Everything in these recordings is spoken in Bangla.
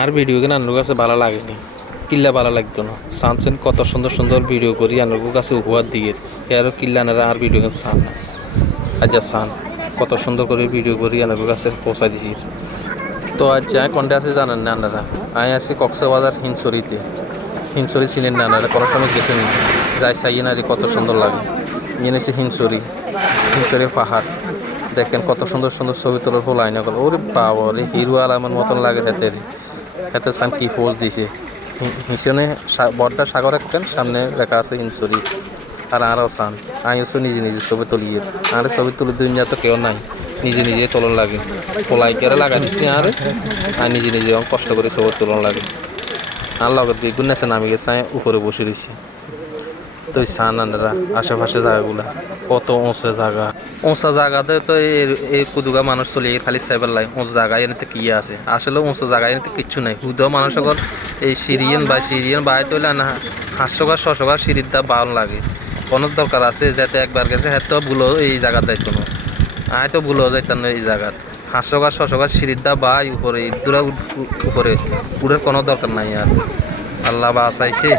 আর ভিডিও কিনে আনুর কাছে ভালো লাগেনি, কিল্লা ভালো লাগতো না। সানসেন কত সুন্দর সুন্দর ভিডিও করি আনুর কাছে উপহার দিয়ে আর কিল্লা আনারা আর ভিডিও সান না। আজ সান কত সুন্দর করে ভিডিও করি আনুর কাছে পৌঁছা দিছি। তো আজ যাই কন্টে আছে জানেন না আনারা, আমি আছি কক্সবাজার হিমছড়িতে। হিমছড়ি চিনেন না আনারা, কোনো সময় গেছেন যাই চাই না কত সুন্দর লাগে। এনেছি হিমছড়ি, হিমছড়ির পাহাড় দেখেন কত সুন্দর সুন্দর ছবি তোলার ফল আইনা গেল। ওরে বাবা রে, হিরো আলামের মতন লাগে হাতে হাতে সান কি পোজ দিছে। হিসনে বড্ডা সাগর একখান সামনে লেখা আছে হিমছড়ি। আর আরও সান আইসো নিজে নিজে ছবি তুলিয়ে আর ছবি তুলে দুনিয়া তো কেউ নাই, নিজে নিজে তোলন লাগে। পোলাই কেড়ে লাগা দিচ্ছি আর নিজে নিজে কষ্ট করে ছবি তোলন লাগে। আর লগত বেগুন আছে নামি গেছে, উপরে বসে রয়েছি। তো সান আনারা আশেপাশে জায়গাগুলা কত উঁচা জায়গা, উঁচা জায়গাতে তো এই কুদুগা মানুষ চলে খালি সাইবার লাই উঁচু জায়গায় এনে কি আছে। আসলে উঁচু জায়গায় এনে কিচ্ছু নাই, হুদাও মানুষ এখন এই সিরিয়ান বাইতে হইলে না হাস্যকার শশকার সিঁড়ির দা বাউন লাগে। কোনো দরকার আছে যাতে একবার গেছে হ্যাঁ তো ভুলো এই জায়গা যাইতো না, আয় তো ভুলো যাইতাম না এই জায়গাত। হাস্যকার শশকার সিঁড়ির দা বাই উপরে দূরা উপরে উড়ের কোনো দরকার নাই। আর আল্লাহ বা চাইছে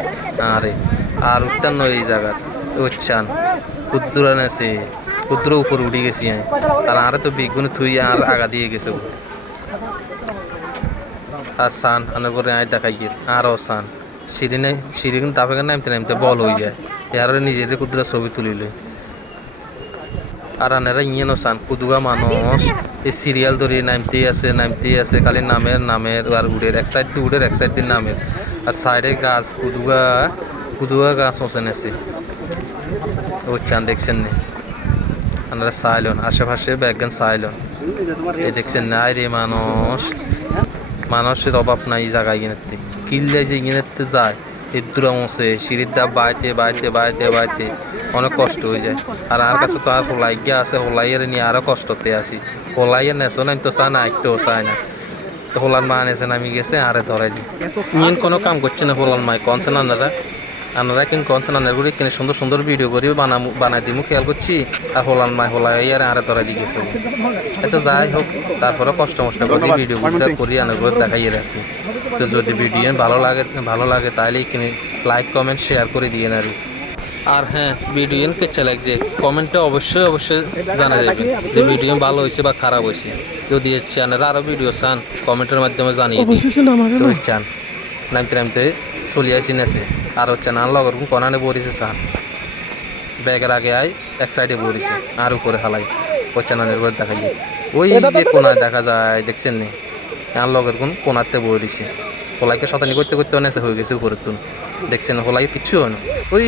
আরে আর উঠতাম নয় এই জায়গাত উচ্ছান ক্ষুদ্র আছে ক্ষুদ্র উপর উঠে গেছি আমি। আর আরে তো বিগুনে থুই আর আগা দিয়ে গেছে। আর সান আনার পরে আয় দেখাই গিয়ে আরও সান সিঁড়ি কিন্তু তাপে নামতে নামতে বল হয়ে যায়। এর নিজেদের ক্ষুদ্র ছবি তুলিল। আর আনারা ইয়েনও সান কুদুগা মানুষ এই সিরিয়াল ধরে নামতেই আছে খালি নামের আর উডের এক সাইড দিয়ে উডের এক সাইড দিয়ে নামের। আর সাইডে গাছ কুদুগা গাছ ওসেন আছে ও চান দেখছেন না আপনারা চাইলেন আশেপাশে ব্যাগান চাইলেন এই দেখছেন না রে মানুষের অভাব নাই এই জায়গায় কিনেতে কিনলে যে কিনেতে যায় এর দূর মশে সিঁড়ির দা বাইতে অনেক কষ্ট হয়ে যায়। আর আর কাছে তো আর হোলাই গিয়ে আছে, হোলাইয়ের নিয়ে আরও কষ্টতে আসি। হোলাইয়ের নেশো নাই তো চায় না, একটাও চায় না। তো হোলার মা নেছে নামি গেছে আরে ধরাই দি ইন কোনো কাম করছে না। হোলার মায় কনছেন আনারা কিন্তু কনছেন আনার করে কিনে সুন্দর সুন্দর ভিডিও করি বানাই দিমু খেয়াল করছি। আর হোলাই আর আরে ধরাই দিয়ে গেছে। আচ্ছা যাই হোক, তারপরে কষ্ট করে ভিডিও করি আনার করে দেখাইয়ে রাখি। তো যদি ভিডিও ভালো লাগে তাহলে কিনে লাইক কমেন্ট শেয়ার করে দিয়ে না। আর হ্যাঁ, ভিডিও কেচ্ছে লাগছে কমেন্টে অবশ্যই জানা যাবে যে ভিডিও ভালো হয়েছে বা খারাপ হয়েছে। যদি চ্যানেলে আরও ভিডিও চান কমেন্টের মাধ্যমে জানিয়ে দিই। চান নামতে চলে আসি নেছে আর চ্যানেল লগর কনানে বরিছে চান ব্যাগের আগে আয় এক সাইডে বরিছে আর উপরে হালাই ওই চ্যানেলের উপরে দেখা যায়। ওই যে কোনায় দেখা যায় দেখছেন নি আর লগের কোনাতে বরিছে। হোলাইকে শতানি করতে নেছে হয়ে গেছে উপরে তুন দেখছেন। হোলাই কিচ্ছু হয় না ওই